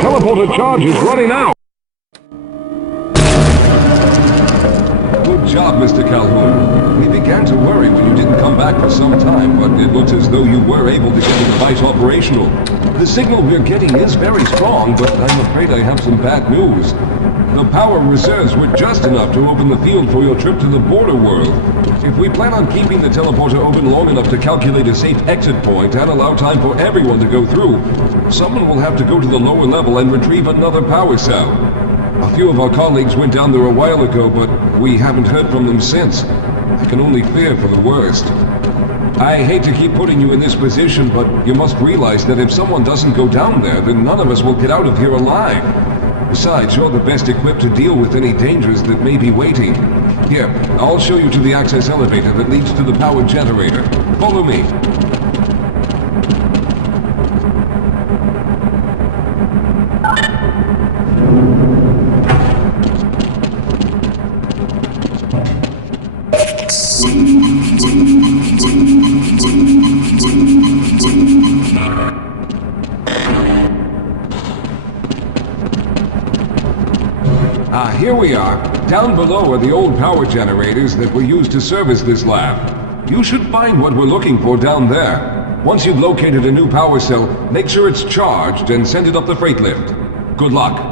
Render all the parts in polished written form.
Teleporter charge is running out! Good job, Mr. Calhoun. We began to worry when you didn't come back for some time, but it looks as though you were able to get the device operational. The signal we're getting is very strong, but I'm afraid I have some bad news. The power reserves were just enough to open the field for your trip to the border world. If we plan on keeping the teleporter open long enough to calculate a safe exit point and allow time for everyone to go through, someone will have to go to the lower level and retrieve another power cell. A few of our colleagues went down there a while ago, but we haven't heard from them since. I can only fear for the worst. I hate to keep putting you in this position, but you must realize that if someone doesn't go down there, then none of us will get out of here alive. Besides, you're the best equipped to deal with any dangers that may be waiting. Here, I'll show you to the access elevator that leads to the power generator. Follow me. Here we are. Down below are the old power generators that were used to service this lab. You should find what we're looking for down there. Once you've located a new power cell, make sure it's charged and send it up the freight lift. Good luck.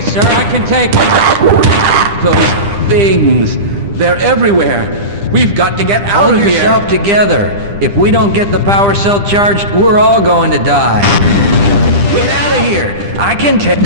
Sir, I can take those things. They're everywhere. We've got to get out of here. Pull yourself together. If we don't get the power cell charged, we're all going to die. Get out of here. I can take...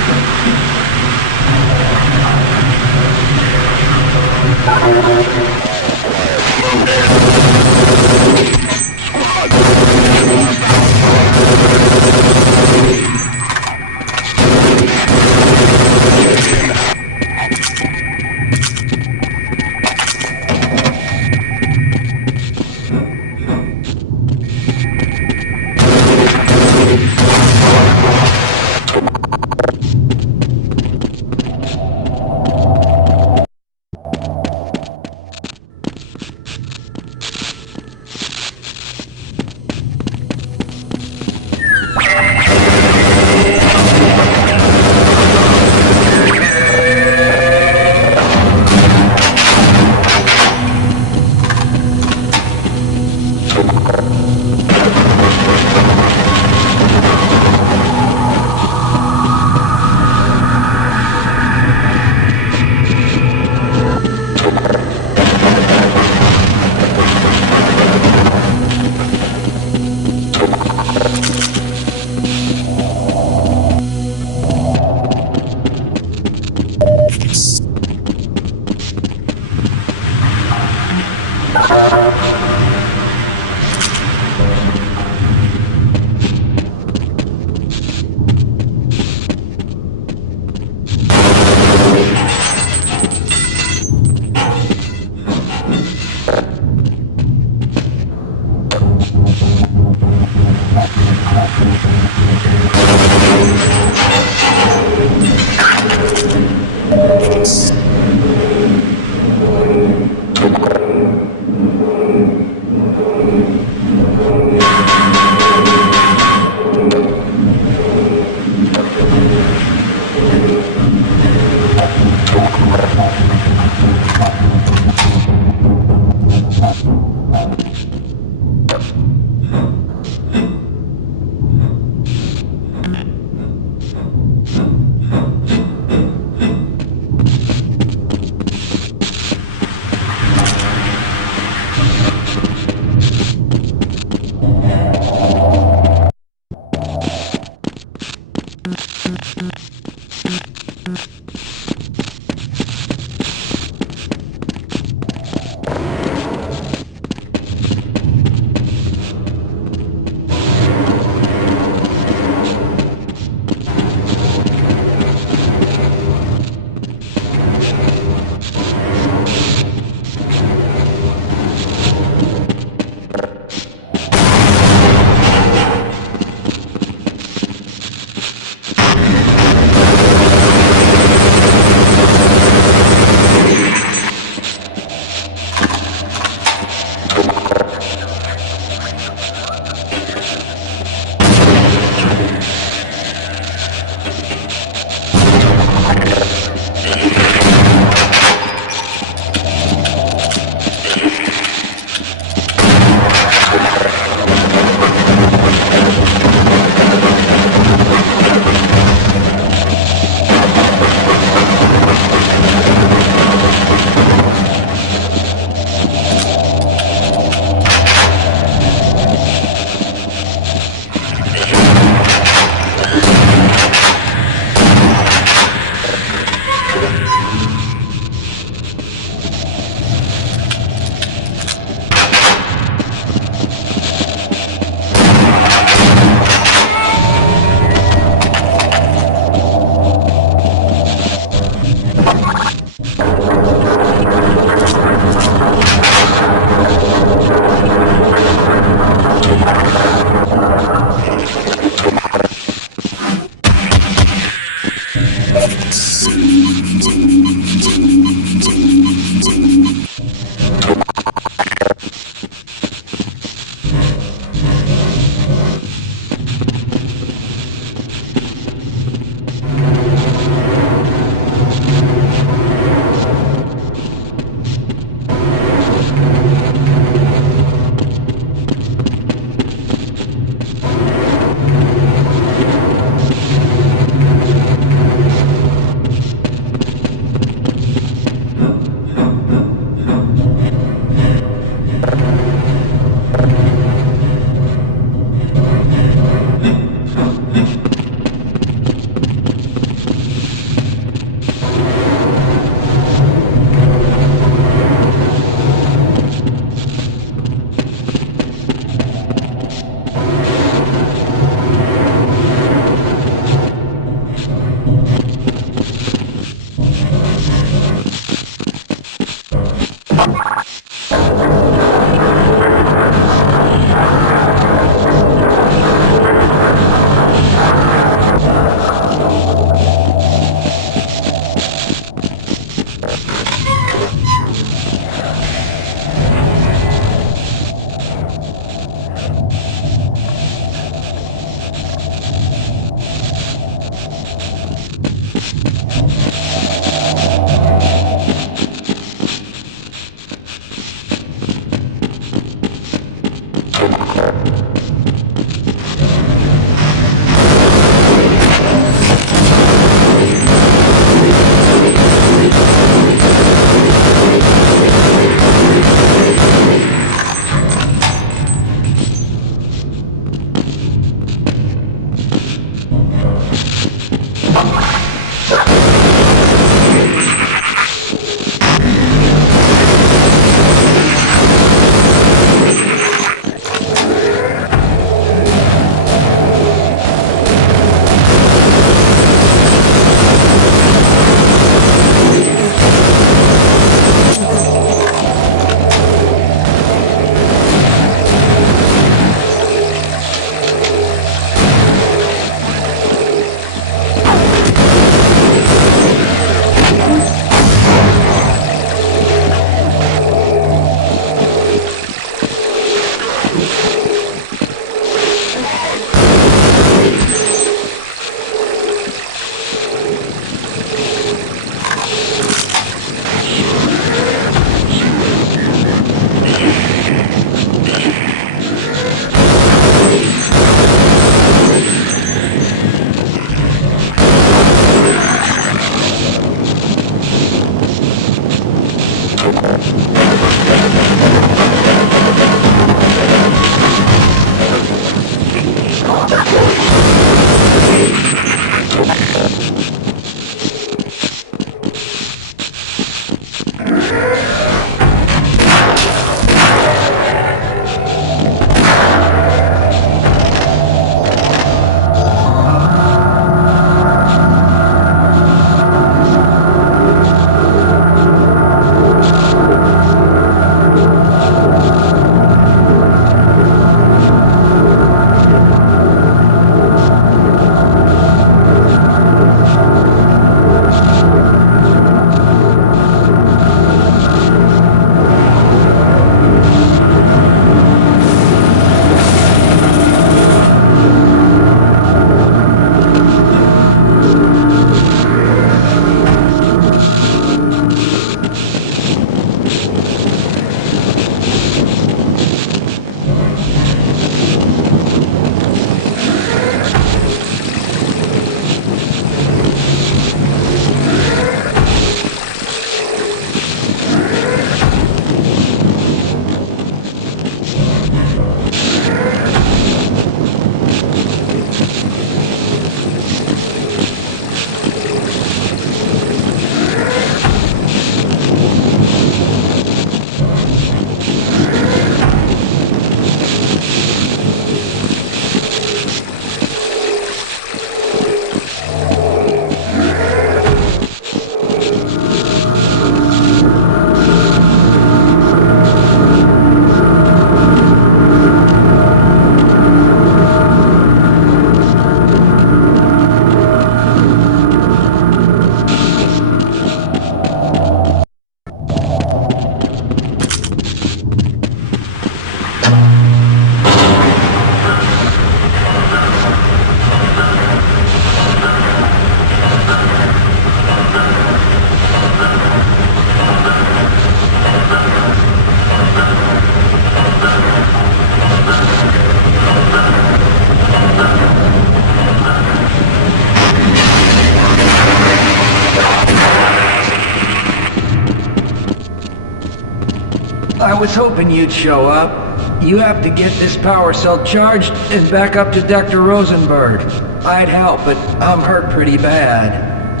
I was hoping you'd show up. You have to get this power cell charged and back up to Dr. Rosenberg. I'd help, but I'm hurt pretty bad.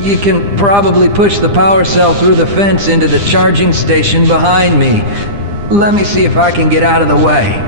You can probably push the power cell through the fence into the charging station behind me. Let me see if I can get out of the way.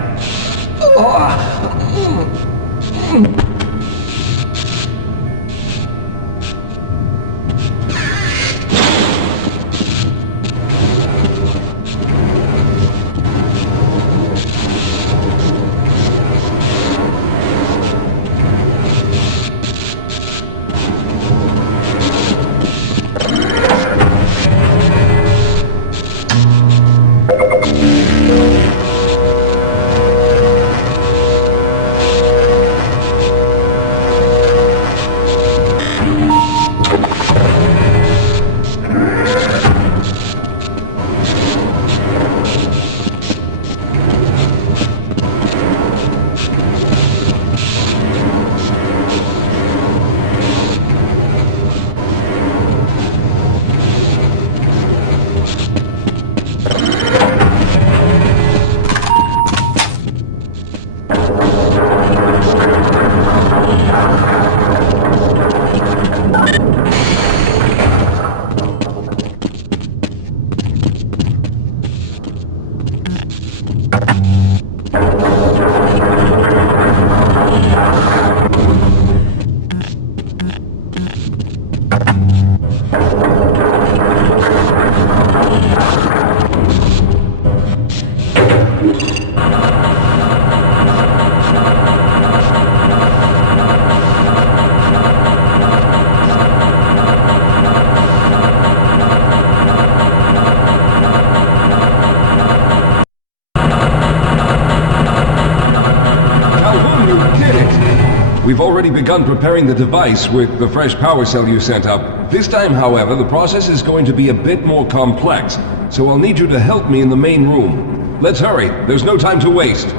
We've already begun preparing the device with the fresh power cell you sent up. This time, however, the process is going to be a bit more complex, so I'll need you to help me in the main room. Let's hurry. There's no time to waste.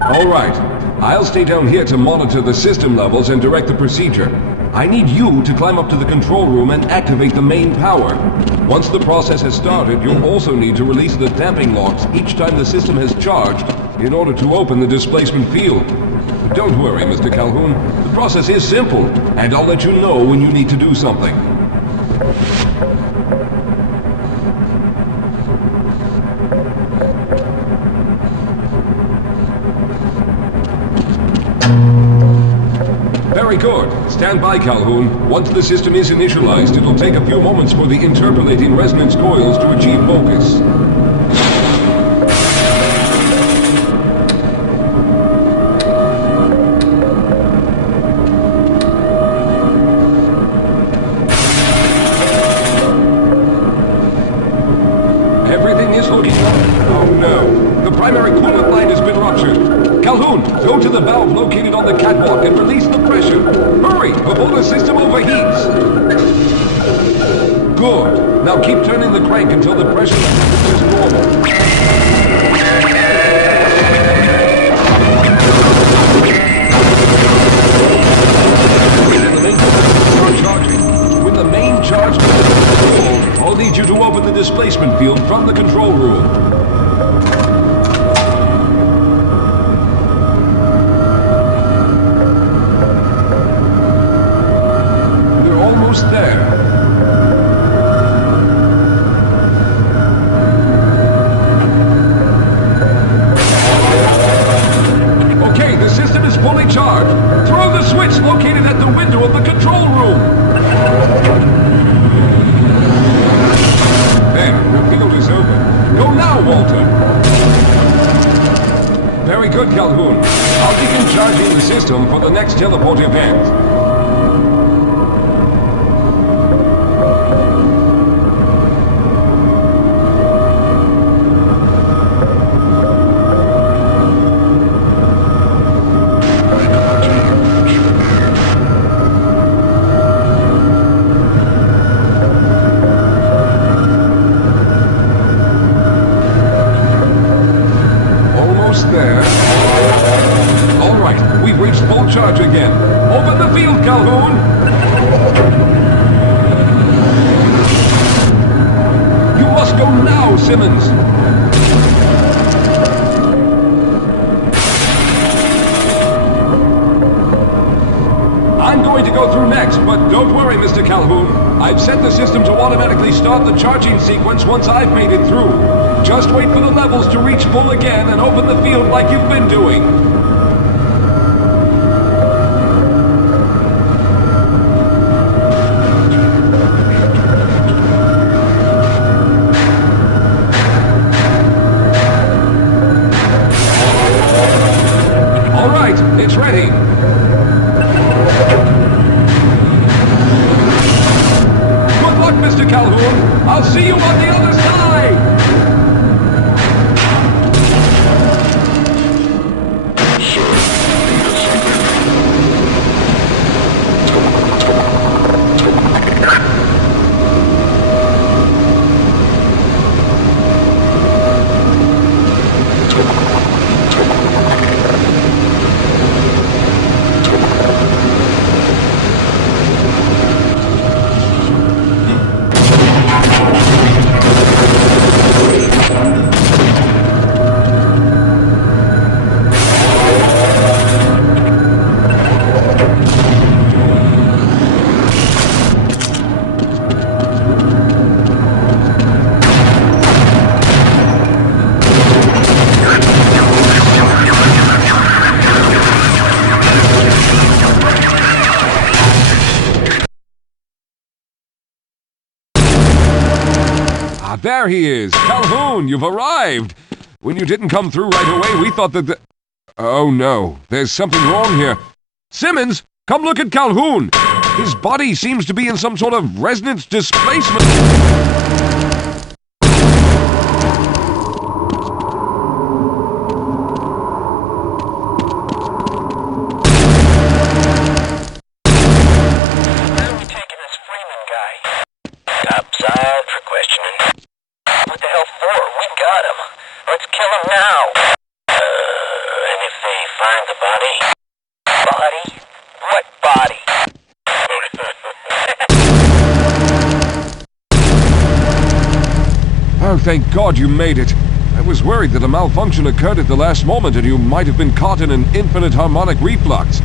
All right. I'll stay down here to monitor the system levels and direct the procedure. I need you to climb up to the control room and activate the main power. Once the process has started, you'll also need to release the damping locks each time the system has charged in order to open the displacement field. But don't worry, Mr. Calhoun. The process is simple, and I'll let you know when you need to do something. Very good. Stand by, Calhoun. Once the system is initialized, it'll take a few moments for the interpolating resonance coils to achieve focus. Everything is looking up. Oh no. The primary coolant line has been ruptured. Calhoun, go to the valve located on the catwalk and release the pressure. Hurry, before the system overheats. Good. Now keep turning the crank until the pressure level is normal. Start charging. When the main charge is full, I'll need you to open the displacement field from the control room. Almost there. Okay, the system is fully charged. Throw the switch located at the window of the control room. There, the field is open. Go now, Walter. Very good, Calhoun. I'll begin charging the system for the next teleport event. There. All right, we've reached full charge again. Open the field, Calhoun! You must go now, Simmons! I'm going to go through next, but don't worry, Mr. Calhoun. I've set the system to automatically start the charging sequence once I've made it through. Just wait for the levels to reach full again and open the field like you've been doing. All right, it's ready. Good luck, Mr. Calhoun. I'll see you on the other side. There he is! Calhoun, you've arrived! When you didn't come through right away, we thought that the... Oh no, there's something wrong here. Simmons, come look at Calhoun! His body seems to be in some sort of resonance displacement. Where are we taking this Freeman guy? Topside for questioning. What the hell for? We got him. Let's kill him now. And if they find the body? Body? What body? Oh, thank God you made it. I was worried that a malfunction occurred at the last moment and you might have been caught in an infinite harmonic reflux.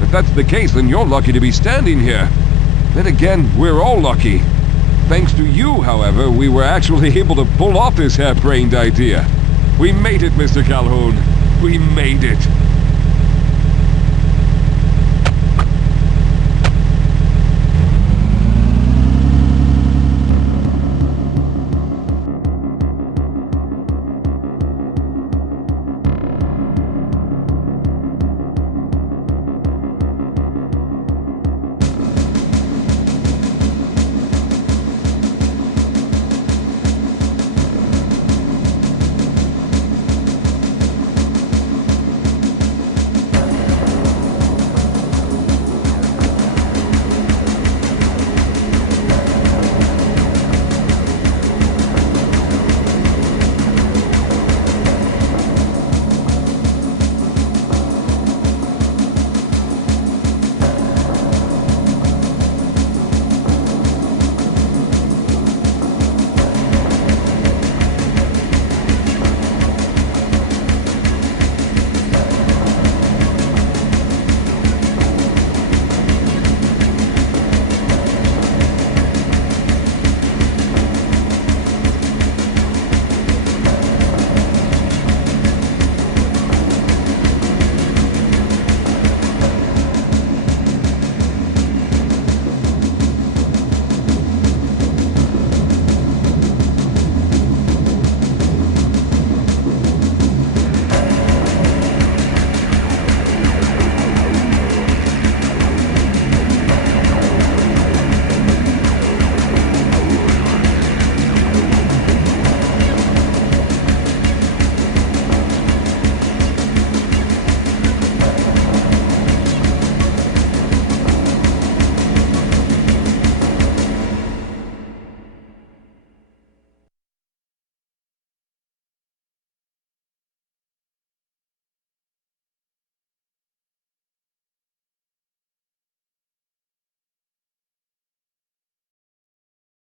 If that's the case, then you're lucky to be standing here. Then again, we're all lucky. Thanks to you, however, we were actually able to pull off this harebrained idea. We made it, Mr. Calhoun. We made it.